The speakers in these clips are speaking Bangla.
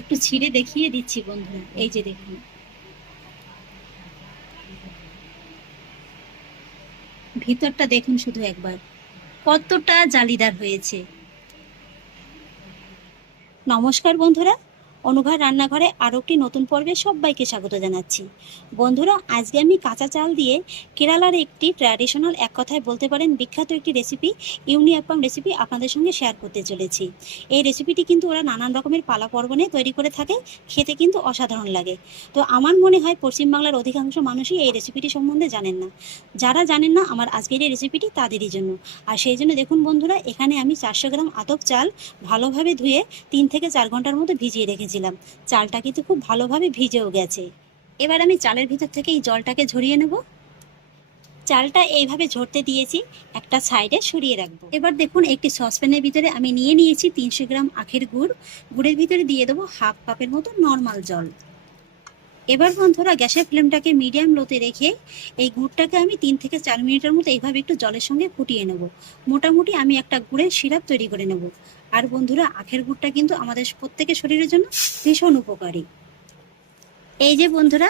একটু ছিঁড়ে দেখিয়ে দিচ্ছি বন্ধুরা, এই যে দেখুন। ভিতরটা দেখুন শুধু একবার, কতটা জালিদার হয়েছে। নমস্কার বন্ধুরা অনুভা রান্নাঘরে আরও একটি নতুন পর্বে সবাইকে স্বাগত জানাচ্ছি। বন্ধুরা, আজকে আমি কাঁচা চাল দিয়ে কেরালার একটি ট্র্যাডিশনাল এক কথায় বলতে পারেন বিখ্যাত একটি রেসিপি ইউনিয়াপ্পাম রেসিপি আপনাদের সঙ্গে শেয়ার করতে চলেছি। এই রেসিপিটি কিন্তু ওরা নানান রকমের পালা পর্বণে তৈরি করে থাকে, খেতে কিন্তু অসাধারণ লাগে। তো আমার মনে হয় পশ্চিমবাংলার অধিকাংশ মানুষই এই রেসিপিটি সম্বন্ধে জানেন না। যারা জানেন না, আমার আজকের এই রেসিপিটি তাদেরই জন্য। আর সেই জন্য দেখুন বন্ধুরা, এখানে আমি চারশো গ্রাম আতপ চাল ভালোভাবে ধুয়ে তিন থেকে চার ঘণ্টার মতো ভিজিয়ে রেখেছিলাম চালটা কিন্তু খুব ভালোভাবে ভিজেও গেছে। এবার আমি চালের ভিতর থেকে এই জলটাকে ঝরিয়ে নেব। চালটা এইভাবে ঝরতে দিয়েছি, একটা সাইডে সরিয়ে রাখব। এবার দেখুন, একটি সসপ্যানের ভিতরে আমি নিয়ে নিয়েছি তিনশো গ্রাম আখের গুড়। গুড়ের ভিতরে দিয়ে দেবো হাফ কাপের মতো নর্মাল জল। এবার বন্ধুরা, গ্যাসের ফ্লেমটাকে মিডিয়াম লোতে রেখে এই গুড়টাকে আমি তিন থেকে চার মিনিটের মতো এইভাবে একটু জলের সঙ্গে ফুটিয়ে নেব। মোটামুটি আমি একটা গুড়ের সিরাপ তৈরি করে নেব। আর বন্ধুরা, আখের গুড়টা কিন্তু আমাদের প্রত্যেকের শরীরের জন্য ভীষণ উপকারী। এই যে বন্ধুরা,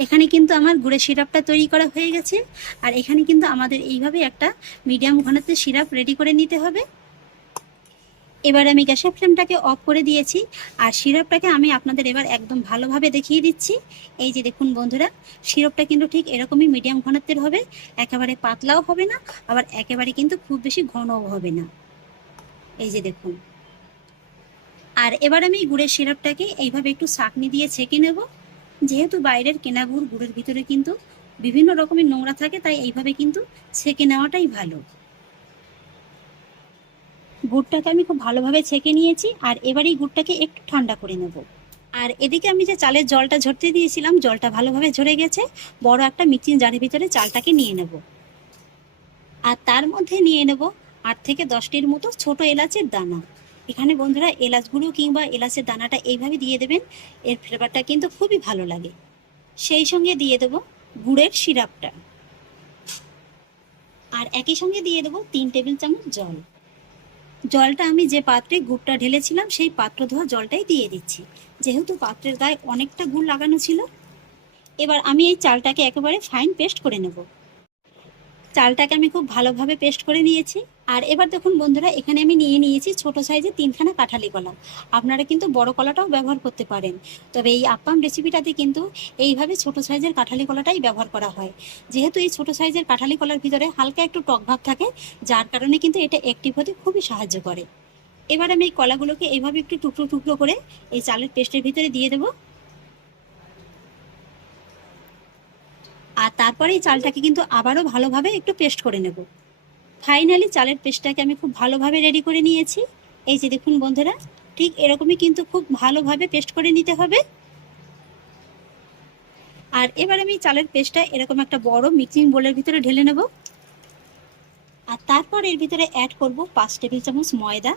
এখানে কিন্তু আমার গুড়ের সিরাপটা তৈরি করা হয়ে গেছে। আর এখানে কিন্তু আমাদের এইভাবে একটা মিডিয়াম ঘনত্বের সিরাপ রেডি করে নিতে হবে। এবার আমি গ্যাসের ফ্লেমটাকে অফ করে দিয়েছি। আর সিরাপটাকে আমি আপনাদের এবার একদম ভালোভাবে দেখিয়ে দিচ্ছি। এই যে দেখুন বন্ধুরা, সিরাপটা কিন্তু ঠিক এরকমই মিডিয়াম ঘনত্বের হবে। একেবারে পাতলাও হবে না, আবার একেবারে কিন্তু খুব বেশি ঘনও হবে না। এই যে দেখুন। আর এবার আমি গুড়ের সিরাপটাকে এইভাবে একটু চাকনি দিয়ে ছেঁকে নেব। যেহেতু বাইরের কেনা গুড়, গুড়ের ভিতরে কিন্তু বিভিন্ন রকমের নোংরা থাকে, তাই এইভাবে কিন্তু ছেঁকে নেওয়াটাই ভালো। গুড়টাকে আমি খুব ভালোভাবে ছেঁকে নিয়েছি আর এবার এই গুড়টাকে একটু ঠান্ডা করে নেব। আর এদিকে আমি যে চালের জলটা ঝরতে দিয়েছিলাম, জলটা ভালোভাবে ঝরে গেছে। বড় একটা মিক্সিং জারের ভিতরে চালটাকে নিয়ে নেব। আর তার মধ্যে নিয়ে নেব আট থেকে দশটির মতো ছোট এলাচের দানা। এখানে বন্ধুরা এলাচ গুঁড়ো কিংবা এলাচের দানাটা এইভাবে দিয়ে দেবেন, এর ফ্লেভারটা কিন্তু খুবই ভালো লাগে। সেই সঙ্গে দিয়ে দেব গুড়ের সিরাপটা। আর একই সঙ্গে দিয়ে দেবো তিন টেবিল চামচ জল। জলটা আমি যে পাত্রে গুড়টা ঢেলেছিলাম, সেই পাত্র ধোয়া জলটাই দিয়ে দিচ্ছি। যেহেতু পাত্রের গায়ে অনেকটা গুড় লাগানো ছিল, এবার আমি এই চালটাকে একেবারে ফাইন পেস্ট করে নেব। চালটাকে আমি খুব ভালোভাবে পেস্ট করে নিয়েছি। আর এবার দেখুন বন্ধুরা, এখানে আমি নিয়ে নিয়েছি ছোট সাইজের তিনখানা কাঁঠালি কলা। আপনারা কিন্তু বড় কলাটাও ব্যবহার করতে পারেন। তবে এই আপ্পাম রেসিপিটাতে কিন্তু এইভাবে ছোট সাইজের কাঁঠালি কলাটাই ব্যবহার করা হয়। যেহেতু এই ছোট সাইজের কাঁঠালি কলার ভিতরে হালকা একটু টক ভাব থাকে, যার কারণে কিন্তু এটা অ্যাক্টিভ হতে খুবই সাহায্য করে। এবার আমি এই কলাগুলোকে এইভাবে একটু টুকরো টুকরো করে এই চালের পেস্টের ভিতরে দিয়ে দেবো। আর তারপরে এই চালটাকে কিন্তু আবারও ভালোভাবে একটু পেস্ট করে নেব। ফাইনালি চালের পেস্টটাকে আমি খুব ভালোভাবে রেডি করে নিয়েছি। এই যে দেখুন বন্ধুরা, ঠিক এরকমই কিন্তু খুব ভালোভাবে পেস্ট করে নিতে হবে। আর এবার আমি চালের পেস্টটা এরকম একটা বড় মিক্সিং বোলের ভিতরে ঢেলে নেব। আর তারপর এর ভিতরে অ্যাড করব পাঁচ টেবিল চামচ ময়দা।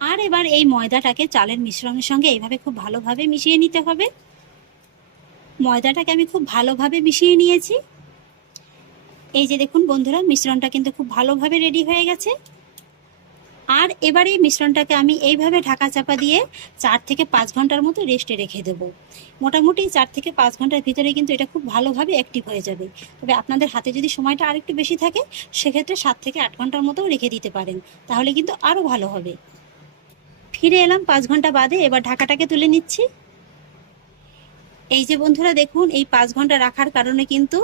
আর এবার এই ময়দাটাকে চালের মিশ্রণের সঙ্গে এইভাবে খুব ভালোভাবে মিশিয়ে নিতে হবে। ময়দাটাকে আমি খুব ভালোভাবে মিশিয়ে নিয়েছি। এই যে দেখুন বন্ধুরা, মিশ্রণটা কিন্তু খুব ভালোভাবে রেডি হয়ে গেছে। আর এবার এই মিশ্রণটাকে আমি এইভাবে ঢাকা চাপা দিয়ে চার থেকে পাঁচ ঘণ্টার মতো রেস্টে রেখে দেবো। মোটামুটি চার থেকে পাঁচ ঘণ্টার ভিতরে কিন্তু এটা খুব ভালোভাবে অ্যাক্টিভ হয়ে যাবে। তবে আপনাদের হাতে যদি সময়টা আরেকটু বেশি থাকে, সেক্ষেত্রে সাত থেকে আট ঘণ্টার মতো রেখে দিতে পারেন। তাহলে কিন্তু আরও ভালো হবে। ফিরে এলাম পাঁচ ঘণ্টা বাদে, এবার ঢাকাটাকে তুলে নিচ্ছি। এই যে বন্ধুরা দেখুন, এই পাঁচ ঘণ্টা রাখার কারণে কিন্তু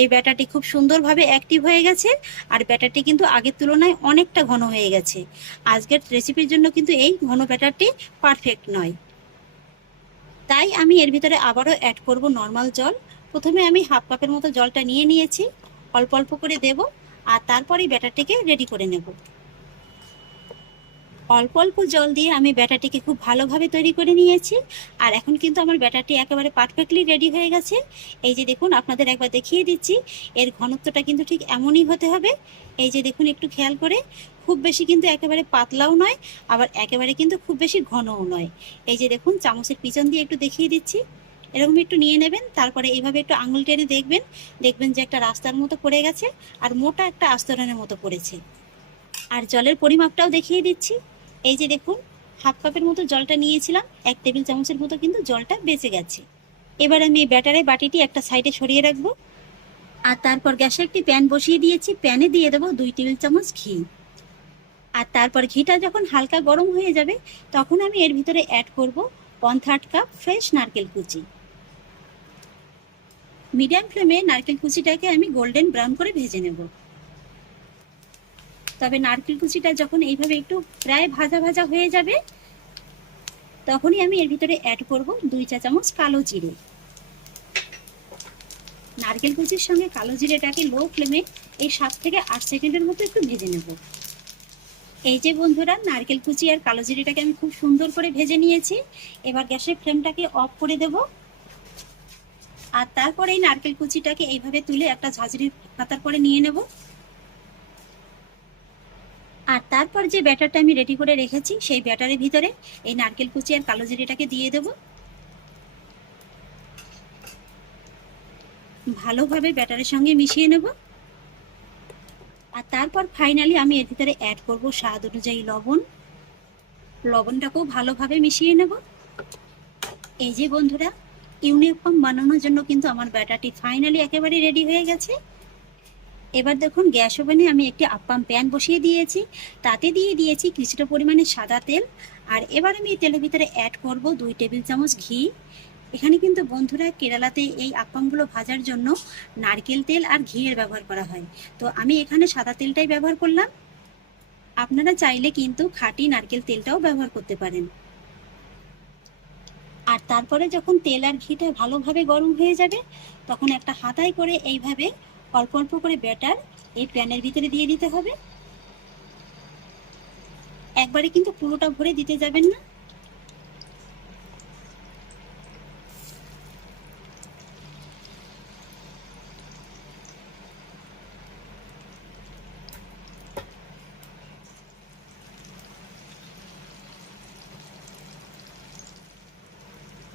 এই ব্যাটারটি খুব সুন্দরভাবে অ্যাক্টিভ হয়ে গেছে আর ব্যাটারটি কিন্তু আগের তুলনায় অনেকটা ঘন হয়ে গেছে। আজকের রেসিপির জন্য কিন্তু এই ঘন ব্যাটারটি পারফেক্ট নয়। তাই আমি এর ভিতরে আবারও অ্যাড করব নর্মাল জল। প্রথমে আমি হাফ কাপের মতো জলটা নিয়ে নিয়েছি। অল্প অল্প করে দেব আর তারপরেই ব্যাটারটিকে রেডি করে নেব। অল্প অল্প জল দিয়ে আমি ব্যাটারটিকে খুব ভালোভাবে তৈরি করে নিয়েছি। আর এখন কিন্তু আমার ব্যাটারটি একেবারে পারফেক্টলি রেডি হয়ে গেছে। এই যে দেখুন, আপনাদের একবার দেখিয়ে দিচ্ছি। এর ঘনত্বটা কিন্তু ঠিক এমনই হতে হবে। এই যে দেখুন, একটু খেয়াল করে। খুব বেশি কিন্তু একেবারে পাতলাও নয়, আবার একেবারে কিন্তু খুব বেশি ঘনও নয়। এই যে দেখুন, চামচের পিছন দিয়ে একটু দেখিয়ে দিচ্ছি। এরকম একটু নিয়ে নেবেন, তারপরে এইভাবে একটু আঙুল টেনে দেখবেন। দেখবেন যে একটা রাস্তার মতো পড়ে গেছে, আর মোটা একটা আস্তরণের মতো পড়েছে। আর জলের পরিমাপটাও দেখিয়ে দিচ্ছি। এই যে দেখুন হাফ কাপের মতো জলটা নিয়েছিলাম, এক টেবিল চামচের মতো কিন্তু জলটা বেঁচে গেছে। এবার আমি এই ব্যাটারের বাটিটি একটা সাইডে সরিয়ে রাখব। আর তারপর গ্যাসে একটি প্যান বসিয়ে দিয়েছি প্যানে দিয়ে দেবো দুই টেবিল চামচ ঘি। আর তারপর ঘিটা যখন হালকা গরম হয়ে যাবে, তখন আমি এর ভিতরে অ্যাড করব ওয়ান থার্ড কাপ ফ্রেশ নারকেল কুচি। মিডিয়াম ফ্লেমে নারকেল কুচিটাকে আমি গোল্ডেন ব্রাউন করে ভেজে নেব। তবে নারকেল কুচিটা যখন এইভাবে একটু প্রায় ভাজা ভাজা হয়ে যাবে, তখনই আমি এর ভিতরে অ্যাড করব দুই চা চামচ কালো জিরে। নারকেল কুচির সঙ্গে কালো জিরেটাকে লো ফ্লেমে এই সাত থেকে আট সেকেন্ডের মতো একটু ভেজে নেব। এই যে বন্ধুরা, নারকেল কুচি আর কালো জিরেটাকে আমি খুব সুন্দর করে ভেজে নিয়েছি। এবার গ্যাসের ফ্লেমটাকে অফ করে দেব। আর তারপরে এই নারকেল কুচিটাকে এইভাবে তুলে একটা ঝাঁঝরির পাতার পরে নিয়ে নেব। আর তারপর যে ব্যাটারটা আমি রেডি করে রেখেছি, সেই ব্যাটারের ভিতরে এই নারকেল কুচি আর কালো জিরেটাকে দিয়ে দেব। ভালোভাবে ব্যাটারের সঙ্গে মিশিয়ে নেব। আর তারপর ফাইনালি আমি এর ভিতরে অ্যাড করব স্বাদ অনুযায়ী লবণ। লবণটাকেও ভালোভাবে মিশিয়ে নেব। এই যে বন্ধুরা ইউনিফর্ম বানানোর জন্য কিন্তু আমার ব্যাটারটি ফাইনালি একেবারে রেডি হয়ে গেছে। এবার দেখুন গ্যাস ওভেনে আমি একটি আপ্পাম প্যান বসিয়ে দিয়েছি। তাতে দিয়ে দিয়েছি কিছুটা পরিমাণে সাদা তেল। আর এবার আমি এই তেলের ভিতরে অ্যাড করব দুই টেবিল চামচ ঘি। এখানে কিন্তু বন্ধুরা কেরালাতে এই আপ্পামগুলো ভাজার জন্য নারকেল তেল আর ঘিয়ের ব্যবহার করা হয়। তো আমি এখানে সাদা তেলটাই ব্যবহার করলাম। আপনারা চাইলে কিন্তু খাঁটি নারকেল তেলটাও ব্যবহার করতে পারেন। আর তারপরে যখন তেল আর ঘিটা ভালোভাবে গরম হয়ে যাবে, তখন একটা হাতায় করে এইভাবে অল্প অল্প করে ব্যাটার এই প্যানের ভিতরে দিয়ে দিতে হবে। একবারে কিন্তু পুরোটা ভরে দিতে যাবেন না।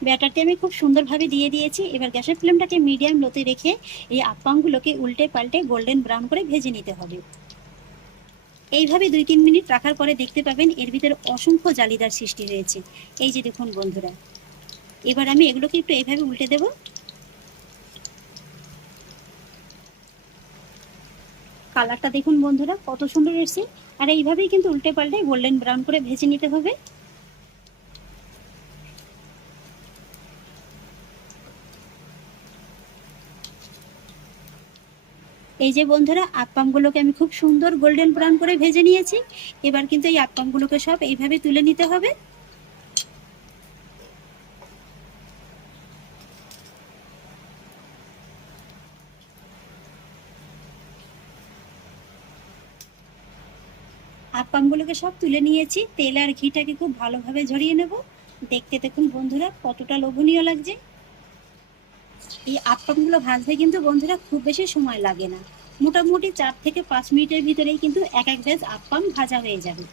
ব্যাটারটি আমি খুব সুন্দরভাবে দিয়ে দিয়েছি। এবার গ্যাসের ফ্লেমটাকে মিডিয়াম লোতে রেখে এই আপ্পামগুলোকে উল্টে পাল্টে গোল্ডেন ব্রাউন করে ভেজে নিতে হবে। এইভাবে দুই তিন মিনিট রাখার পরে দেখতে পাবেন এর ভিতরে অসংখ্য জালিদার সৃষ্টি হয়েছে। এই যে দেখুন বন্ধুরা, এবার আমি এগুলোকে একটু এইভাবে উল্টে দেব। কালারটা দেখুন বন্ধুরা, কত সুন্দর এসছে। আর এইভাবেই কিন্তু উল্টে পাল্টে গোল্ডেন ব্রাউন করে ভেজে নিতে হবে। এই যে বন্ধুরা, আপ্পামগুলোকে আমি খুব সুন্দর গোল্ডেন ব্রাউন করে ভেজে নিয়েছি। এবার কিন্তু এই আপ্পামগুলোকে সব এইভাবে তুলে নিতে হবে। আপ্পামগুলোকে সব তুলে নিয়েছি। তেল আর ঘিটাকে খুব ভালোভাবে ঝরিয়ে নেব। দেখতে দেখুন বন্ধুরা, কতটা লোভনীয় লাগছে। এই আপ্পামগুলো ভাজতে কিন্তু বন্ধুরা খুব বেশি সময় লাগে না। মোটামুটি চার থেকে পাঁচ মিনিটের ভিতরেই কিন্তু এক এক ব্যাচ আপ্পাম ভাজা হয়ে যাবে।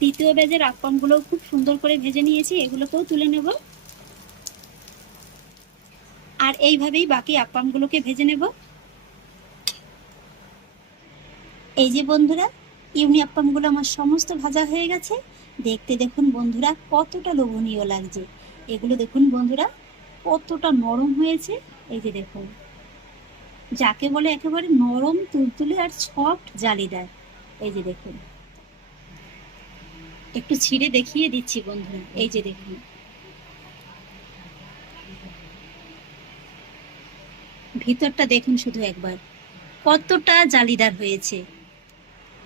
দ্বিতীয় ব্যাজের আপ্পামগুলো খুব সুন্দর করে ভেজে নিয়েছি, এগুলোকেও তুলে নেব। আর এইভাবেই বাকি আপ্পামগুলোকে ভেজে নেব। এই যে বন্ধুরা ইউনি আপ্পামগুলো আমার সমস্ত ভাজা হয়ে গেছে। দেখতে দেখুন বন্ধুরা, কতটা লোভনীয় লাগছে। এগুলো দেখুন বন্ধুরা, কতটা নরম হয়েছে। এই যে দেখুন, যাকে বলে একেবারে নরম, তুলতুলে আর সফট জালিদার। এই যে দেখুন, একটু ছিঁড়ে দেখিয়ে দিচ্ছি বন্ধুরা। এই যে দেখুন, ভিতরটা দেখুন শুধু একবার, কতটা জালিদার হয়েছে।